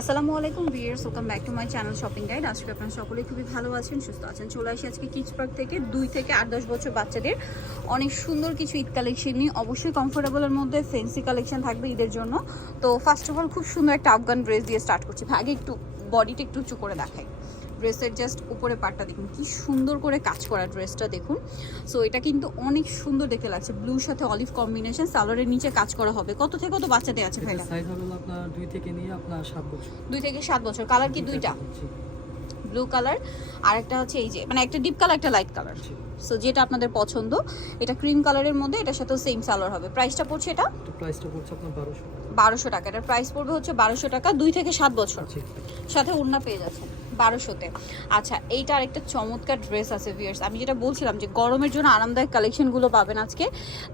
আসসালামু আলাইকুম viewers welcome back to my channel shopping guide. আজকে আপনারা সকলেই খুবই ভালো আছেন, সুস্থ আছেন। চলে আসি আজকে কিডস পার্ক থেকে। দুই থেকে আট দশ বছর বাচ্চাদের অনেক সুন্দর কিছু ঈদ কালেকশন নিয়ে। অবশ্যই কমফোর্টেবলের মধ্যে ফেন্সি কালেকশন থাকবে ঈদের জন্য। তো ফার্স্ট অফ অল খুব সুন্দর একটা আফগান ড্রেস দিয়ে স্টার্ট করছি। আগে একটু বডিটা একটু উঁচু করে দেখাই। ড্রেসের জাস্ট উপরে পাটটা দেখুন। কি সুন্দর করে কাজ করা ড্রেসটা দেখুন। সো এটা কিন্তু অনেক সুন্দর দেখতে লাগছে। ব্লুর সাথে অলিভ কম্বিনেশন সালোয়ারের নিচে কাজ করা হবে। কত থেকে কত বাচ্চাতে আছে ভাইটা সাইজ হবে হলো আপনার দুই থেকে নিয়ে আপনার সাত বছর। দুই থেকে সাত বছর। কালার কি দুইটা? ব্লু কালার আর একটা হচ্ছে এই যে মানে একটা ডিপ কালার একটা লাইট কালার সো যেটা আপনাদের পছন্দ এটা ক্রিম কালারের মধ্যে এটার সাথেও সেম সালোয়ার হবে। প্রাইসটা পড়ছে এটা? তো প্রাইসটা পড়ছে আপনার বারোশো বারোশো টাকা। এটার প্রাইস পড়বে হচ্ছে বারোশো টাকা দুই থেকে সাত বছর। সাথে ওড়না পেয়ে যাচ্ছেন। বারোশোতে। আচ্ছা এইটা আরেকটা চমৎকার ড্রেস আছে ভিয়ার্স আমি যেটা বলছিলাম যে গরমের জন্য আরামদায়ক কালেকশনগুলো পাবেন আজকে।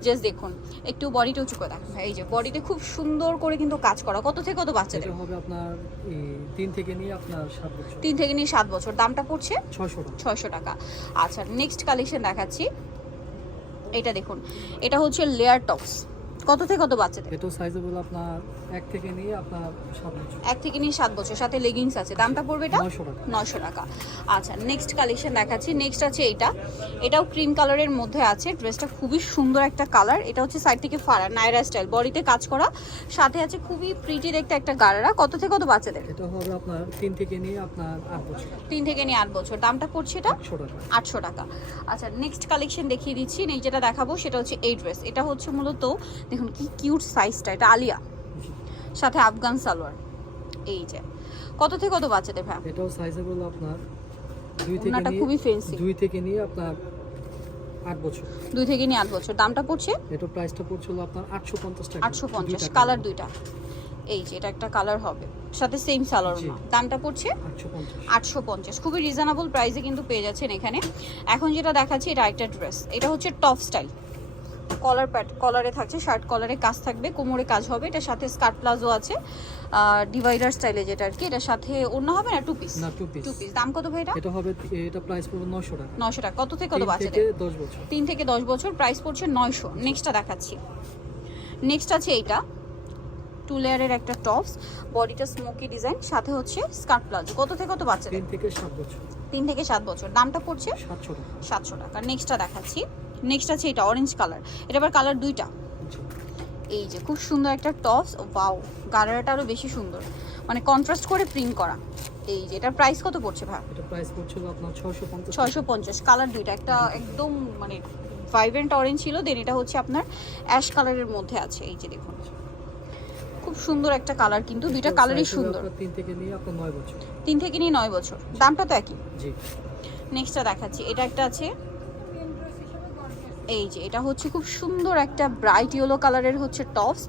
জাস্ট দেখুন একটু বডিটা উঁচু করে দেখুন এই যে বডিতে খুব সুন্দর করে কিন্তু কাজ করা। কত থেকে কত বাচ্চাদের? হবে আপনার তিন থেকে নিয়ে আপনার সাত বছর। তিন থেকে নিয়ে সাত বছর। দামটা পড়ছে? ছয়শো টাকা। ছয়শো টাকা। আচ্ছা নেক্সট কালেকশন দেখাচ্ছি। এটা দেখুন এটা হচ্ছে লেয়ার টপস কত থেকে কত বাচ্চাদের? এটাও সাইজ হবে আপনার এক থেকে নিয়ে আপনার সাত বছর। এক থেকে নিয়ে সাত বছর সাথে লেগিংস আছে। দামটা পড়বে এটা? নয়শো টাকা। নশো টাকা। আচ্ছা নেক্সট কালেকশন দেখাচ্ছি। নেক্সট আছে এইটা এটাও ক্রিম কালারের মধ্যে আছে। ড্রেসটা খুবই সুন্দর একটা কালার এটা হচ্ছে সাইড থেকে ফাড়া নাইরা স্টাইল বডিতে কাজ করা। সাথে আছে খুবই প্রিটি দেখতে একটা গাড়ারা কত থেকে কত বাচ্চাদের? এটা হবে আপনার তিন থেকে নিয়ে আপনার আট বছর। তিন থেকে নিয়ে আট বছর। দামটা পড়ছে এটা? একশো টাকা। আটশো টাকা। আচ্ছা নেক্সট কালেকশন দেখিয়ে দিচ্ছি। নেই যেটা দেখাবো সেটা হচ্ছে এই ড্রেস এটা হচ্ছে মূলত দেখুন কি কিউট সাইজটা এটা আলিয়া। সাথে আফগান সালোয়ার। এই যে। কত থেকে কত বাচ্চাদের ভাই? এটাও সাইজ হবে হলো আপনার দুই থেকে ওনাটা নিয়ে খুবই ফেন্সি দুই থেকে নিয়ে আপনার আট বছর। দুই থেকে নিয়ে আট বছর। দামটা পড়ছে? এটা প্রাইসটা পড়ছে হলো আপনার আটশো পঞ্চাশ টাকা। আটশো পঞ্চাশ। কালার দুইটা। এই যে এটা একটা কালার হবে। সাথে সেম সালোয়ার। দামটা পড়ছে? আটশো পঞ্চাশ। খুবই রিজনেবল প্রাইসে কিন্তু পেয়ে যাচ্ছেন এখানে। এখন যেটা দেখাচ্ছি এটা একটা ড্রেস এটা হচ্ছে টপ স্টাইল কলার প্যাট কলারে থাকছে শার্ট কলারে কাজ থাকবে কোমরে কাজ হবে এটার সাথে স্কার্ট প্লাজো আছে। ডিভাইডার স্টাইলে যেটা আর কি এটার সাথে অন্য হবে না টু পিস না টু পিস টু পিস দাম কত ভাই এটা? এটা হবে এটা প্রাইস পড়বে নশো টাকা। নশো টাকা। কত থেকে কত থেকে দশ বছর। তিন থেকে দশ বছর প্রাইস পড়ছে নয়শো। নেক্সটটা দেখাচ্ছি। নেক্সট আছে এইটা। টু লেয়ারের একটা টপস বডিটা স্মোকি ডিজাইন সাথে হচ্ছে স্কার্ট প্লাজো কত থেকে কত বাচ্চাদের তিন থেকে সাত বছর। তিন থেকে সাত বছর। দামটা পড়ছে সাতশো টাকা। সাতশো টাকা। নেক্সটটা দেখাচ্ছি। নেক্সট আছে এটা অরেঞ্জ কালার এটা আবার কালার দুইটা। এই যে খুব সুন্দর একটা টপস ওয়াও গারাটা আরও বেশি সুন্দর। মানে কন্ট্রাস্ট করে প্রিন্ট করা। এই যে এটার প্রাইস কত পড়ছে ভাই? এটা প্রাইস পড়ছিল আপনার ছয়শো পঞ্চাশ। ছয়শো পঞ্চাশ কালার দুইটা। একটা একদম মানে ভাইব্রেন্ট অরেঞ্জ ছিল দেন এটা হচ্ছে আপনার অ্যাশ কালারের মধ্যে আছে। এই যে দেখুন। খুব সুন্দর একটা কালার কিন্তু দুইটা কালারই সুন্দর। তিন থেকে নিয়ে আপনার নয় বছর। তিন থেকে নিয়ে নয় বছর। দামটা তো একই। জি। নেক্সটটা দেখাচ্ছি। এটা একটা আছে এই যে এটা হচ্ছে খুব সুন্দর একটা ব্রাইট ইয়েলো কালারের হচ্ছে টপস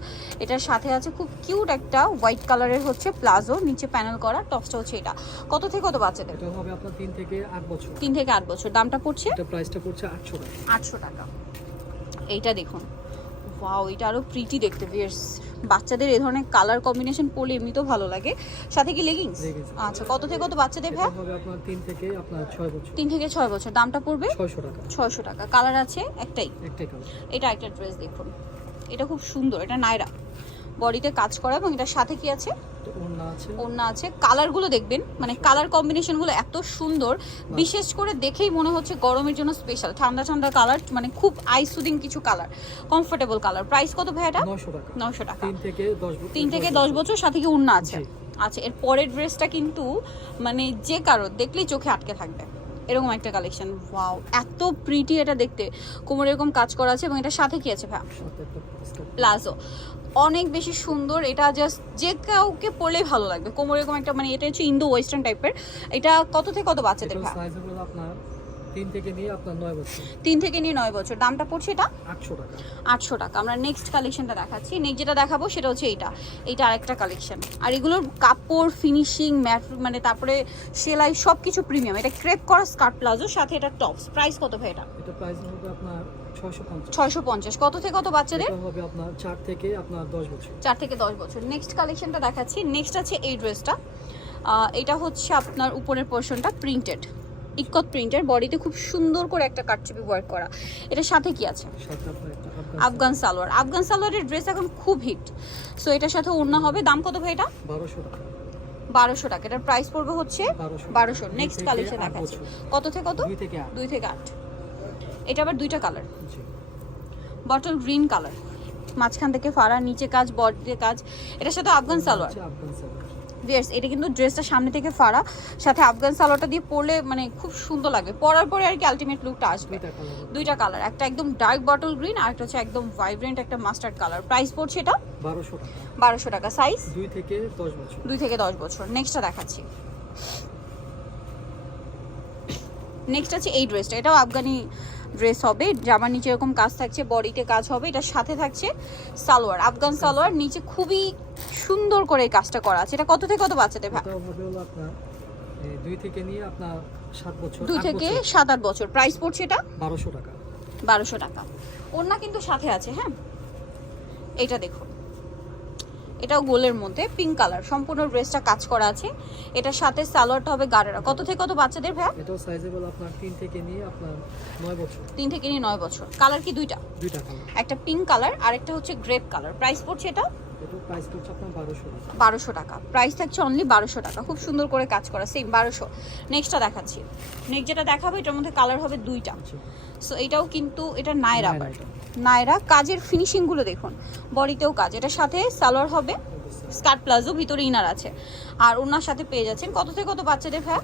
এটার সাথে আছে খুব কিউট একটা হোয়াইট কালারের হচ্ছে প্লাজো নিচে প্যানেল করা টপসটা হচ্ছে এটা। কত থেকে কত বাচ্চাদের? এটা হবে আপনার 3 থেকে 8 বছর। 3 থেকে 8 বছর। দামটা পড়ছে? এটা প্রাইসটা পড়ছে আটশো টাকা। আটশো টাকা। এইটা দেখুন। ওয়াও এটা আরও প্রিটি দেখতে বেশ বাচ্চাদের এই ধরনের কালার কম্বিনেশন পরলে এমনিতেও ভালো লাগে। সাথে কি লেগিংস আচ্ছা কত থেকে কত বাচ্চাদের ভাই তিন থেকে আপনার ছয় বছর। তিন থেকে ছয় বছর। দামটা পড়বে? ছয়শো টাকা। ছয়শো টাকা। কালার আছে? একটাই। একটাই এটা একটা ড্রেস দেখুন। এটা খুব সুন্দর। এটা নাইরা বডিতে কাজ করা এবং এটার সাথে কি আছে? তো ওর না আছে। কালারগুলো দেখবেন মানে কালার কম্বিনেশনগুলো এত সুন্দর। বিশেষ করে দেখেই মনে হচ্ছে গরমের জন্য স্পেশাল ঠান্ডা ঠান্ডা কালার মানে খুব আই সুদিং কিছু কালার কমফোর্টেবল কালার প্রাইস কত ভাই এটা? নশো টাকা। তিন থেকে দশ বছর। সাথে কি উন্না আছে? আচ্ছা এর পরের ড্রেসটা কিন্তু মানে যে কারও দেখলেই চোখে আটকে থাকবে। এরকম একটা কালেকশন ওয়াও এত প্রিটি এটা দেখতে। কোমরে এরকম কাজ করা আছে এবং এটা সাথে কি আছে ভাই। প্লাজো অনেক বেশি সুন্দর এটা জাস্ট যে কাউকে পরলেই ভালো লাগবে। কোমরে এরকম একটা মানে এটা হচ্ছে ইন্দো ওয়েস্টার্ন টাইপের এটা কত থেকে কত বাচ্চাদের ভাই তিন থেকে নিয়ে আপনার নয় বছর। তিন থেকে নিয়ে নয় বছর। দামটা পড়ছে এটা? আটশো টাকা। আটশো টাকা। আমরা নেক্সট কালেকশনটা দেখাচ্ছি। নেক্সট যেটা দেখাবো সেটা হচ্ছে এইটা। এইটা আরেকটা কালেকশন আর এগুলোর কাপড় ফিনিশিং ম্যাট মানে তারপরে সেলাই সব কিছু প্রিমিয়াম এটা ক্রেপ করা স্কার্ট প্লাজো সাথে এটা টপস প্রাইস কত ভাই এটা? এটা প্রাইস হবে আপনার ছয়শো পঞ্চাশ। ছয়শো পঞ্চাশ। কত থেকে কত বাচ্চাদের? হবে আপনার চার থেকে আপনার দশ বছর। চার থেকে দশ বছর। নেক্সট কালেকশনটা দেখাচ্ছি। নেক্সট আছে এই ড্রেসটা এটা হচ্ছে আপনার উপরের পোর্শনটা প্রিন্টেড ইকত প্রিন্টের বডিতে খুব সুন্দর করে একটা কাটচুপি ওয়ার্ক করা। এটার সাথে কি আছে? আফগান সালোয়ার। আফগান সালোয়ারের ড্রেস এখন খুব হিট সো এটার সাথে ওড়না হবে। দাম কত ভাই এটা? বারোশো টাকা। বারোশো টাকা। এটার প্রাইস পড়বে হচ্ছে বারোশো। নেক্সট কালেকশন দেখাচ্ছি। কত থেকে কত? দুই থেকে আট। এটা আবার দুইটা কালার জি। বটল গ্রিন কালার মাঝখান থেকে ফাড়া নিচে কাজ বডিতে কাজ। এটার সাথে Afghan salwar. Afghan salwar. Viewers এটা কিন্তু ড্রেসটা সামনে থেকে ফাড়া। সাথে আফগান সালোয়ারটা দিয়ে পরলে মানে খুব সুন্দর লাগবে পরার পরে আর কি আলটিমেট লুকটা আসবে। দুইটা কালার দুইটা কালার একটা একদম ডার্ক বটল গ্রিন আর একটা হচ্ছে একদম ভাইব্রেন্ট একটা মাস্টার্ড কালার প্রাইস পড়ছে এটা? বারোশো টাকা। বারোশো টাকা। সাইজ দুই থেকে দশ বছর। দুই থেকে দশ বছর। নেক্সটটা দেখাচ্ছি। নেক্সট আছে এই ড্রেসটা এটাও আফগানি ড্রেস হবে। জামার নিচে এরকম কাজ থাকছে বডিতে কাজ হবে এটার সাথে থাকছে সালোয়ার। আফগান সালোয়ার নিচে খুবই সুন্দর করে কাজটা করা আছে। এটা কত থেকে কত বাচ্চাতে ভাই? দুই থেকে নিয়ে আপনার সাত বছর দুই থেকে সাত আট বছর। প্রাইস পড়ছে এটা? বারোশো টাকা। বারোশো টাকা। ওড়না কিন্তু সাথে আছে হ্যাঁ? এটা দেখুন। এটাও গোলের মধ্যে পিঙ্ক কালার সম্পূর্ণ ড্রেসটা কাজ করা আছে। এটার সাথে সালোয়ারটা হবে গাড়েরা কত থেকে কত বাচ্চাদের ভাই এটাও সাইজেবল আপনার তিন থেকে নিয়ে আপনার নয় বছর। তিন থেকে নিয়ে নয় বছর। কালার কি দুইটা? দুইটা কালার একটা পিঙ্ক কালার আর একটা হচ্ছে গ্রেপ কালার প্রাইস পড়ছে এটা? বারোশো টাকা। প্রাইস থাকছে অনলি বারোশো টাকা। খুব সুন্দর করে কাজ করা সেম বারোশো। নেক্সটটা দেখাচ্ছি। নেক্সট যেটা দেখাবো এটার মধ্যে কালার হবে দুইটা। সো এটাও কিন্তু এটা নায়রা আবার। নায়রা কাজের ফিনিশিংগুলো দেখুন। বডিতেও কাজ। এটার সাথে সালোয়ার হবে স্কার্ট প্লাজো ভিতরে ইনার আছে। আর ওনার সাথে পেয়ে যাচ্ছেন কত থেকে কত বাচ্চাদের ভ্যা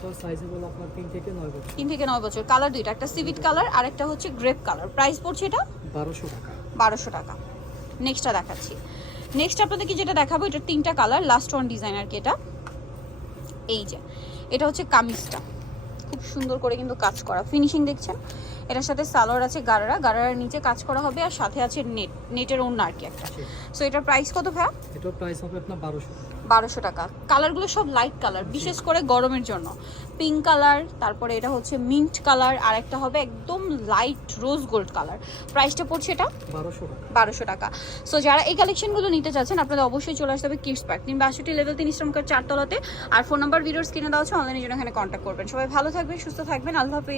তিন থেকে নয় বছর। কালার দুইটা একটা সিভিট কালার আর একটা হচ্ছে গ্রেপ কালার। প্রাইস পড়ছে এটা? বারোশো টাকা। বারোশো টাকা। নেক্সটটা দেখাচ্ছি। নেক্সট আপনাদেরকে যেটা দেখাবো এটা তিনটা কালার লাস্ট ওয়ান ডিজাইনার কি এটা। এই যে এটা হচ্ছে কামিজটা। খুব সুন্দর করে কিন্তু কাজ করা। ফিনিশিং দেখছেন? এটার সাথে সালোয়ার আছে গারারা। গারারার নিচে কাজ করা হবে আর সাথে আছে নেট। নেটের অন্য আর কি একটা। সো এটার প্রাইস কত ভাই এটাও প্রাইস হবে আপনার বারোশো টাকা। বারোশো টাকা। কালারগুলো সব লাইট কালার বিশেষ করে গরমের জন্য। পিঙ্ক কালার তারপরে এটা হচ্ছে মিন্ট কালার আর একটা হবে একদম লাইট রোজ গোল্ড কালার প্রাইসটা পড়ছে এটা? বারোশো টাকা। সো যারা এই কালেকশনগুলো নিতে চাচ্ছেন আপনাদের অবশ্যই চলে আসতে হবে কিডস পার্ক তিন বাষট্টি লেভেল তিন ইসলামকার চারতলাতে আর ফোন নাম্বার ভিডিওর স্ক্রিনে দেওয়া আছে অনলাইনে জন্য এখানে কন্ট্যাক্ট করবেন। সবাই ভালো থাকবেন সুস্থ থাকবেন। আল্লাহ হাফেজ।